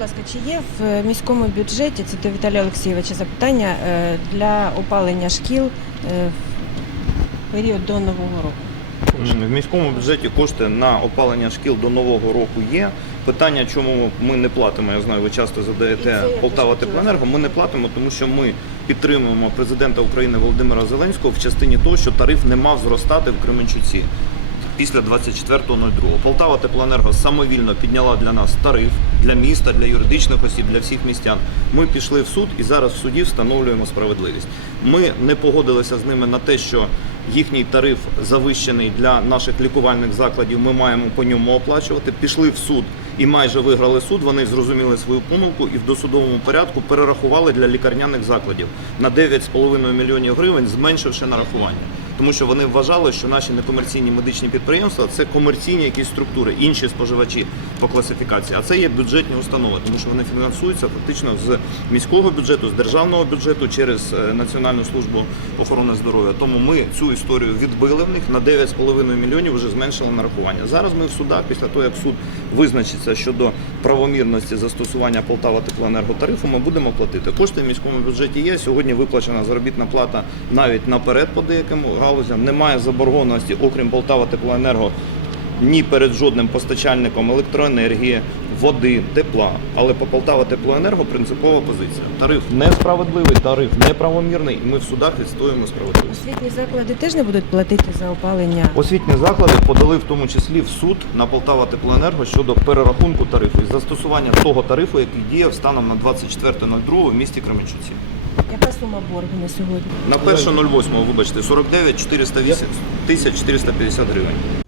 будь ласка, чи є в міському бюджеті, це до Віталія Олексійовича запитання, е, для опалення шкіл е, в період до Нового року? В міському бюджеті кошти на опалення шкіл до нового року є. Питання, чому ми не платимо, я знаю, ви часто задаєте Полтава Теплоенерго. Ми не платимо, тому що ми підтримуємо президента України Володимира Зеленського в частині того, що тариф не мав зростати в Кременчуці після 24.02. Полтава Теплоенерго самовільно підняла для нас тариф для міста, для юридичних осіб, для всіх містян. Ми пішли в суд і зараз в суді встановлюємо справедливість. Ми не погодилися з ними на те, що їхній тариф завищений для наших лікувальних закладів. Ми маємо по ньому оплачувати. Пішли в суд і майже виграли суд. Вони зрозуміли свою помилку і в досудовому порядку перерахували для лікарняних закладів на 9,5 мільйонів гривень, зменшивши нарахування. Тому що вони вважали, що наші некомерційні медичні підприємства це комерційні якісь структури, інші споживачі по класифікації. А це є бюджетні установи, тому що вони фінансуються фактично з міського бюджету, з державного бюджету через е, Національну службу охорони здоров'я. Тому ми цю історію відбили в них на 9,5 мільйонів вже зменшили нарахування. Зараз ми в судах, після того як суд визначиться щодо правомірності застосування Полтава теплоенерго тарифу, ми будемо платити. Кошти в міському бюджеті є. Сьогодні виплачена заробітна плата навіть наперед по деяким галузям. Немає заборгованості, окрім Полтава теплоенерго, ні перед жодним постачальником електроенергії, води, тепла. Але по Полтава теплоенерго принципова позиція. Тариф несправедливий, тариф неправомірний, і ми в судах відстоюємо справедливість. Освітні заклади теж не будуть платити за опалення. Освітні заклади подали в тому числі в суд на Полтава Теплоенерго щодо перерахунку тарифу і застосування того тарифу, який діяв станом на 24.02 в місті Кременчуці. Яка сума боргу на сьогодні? На 1.08, вибачте, 49 408 тисяч 450 гривень.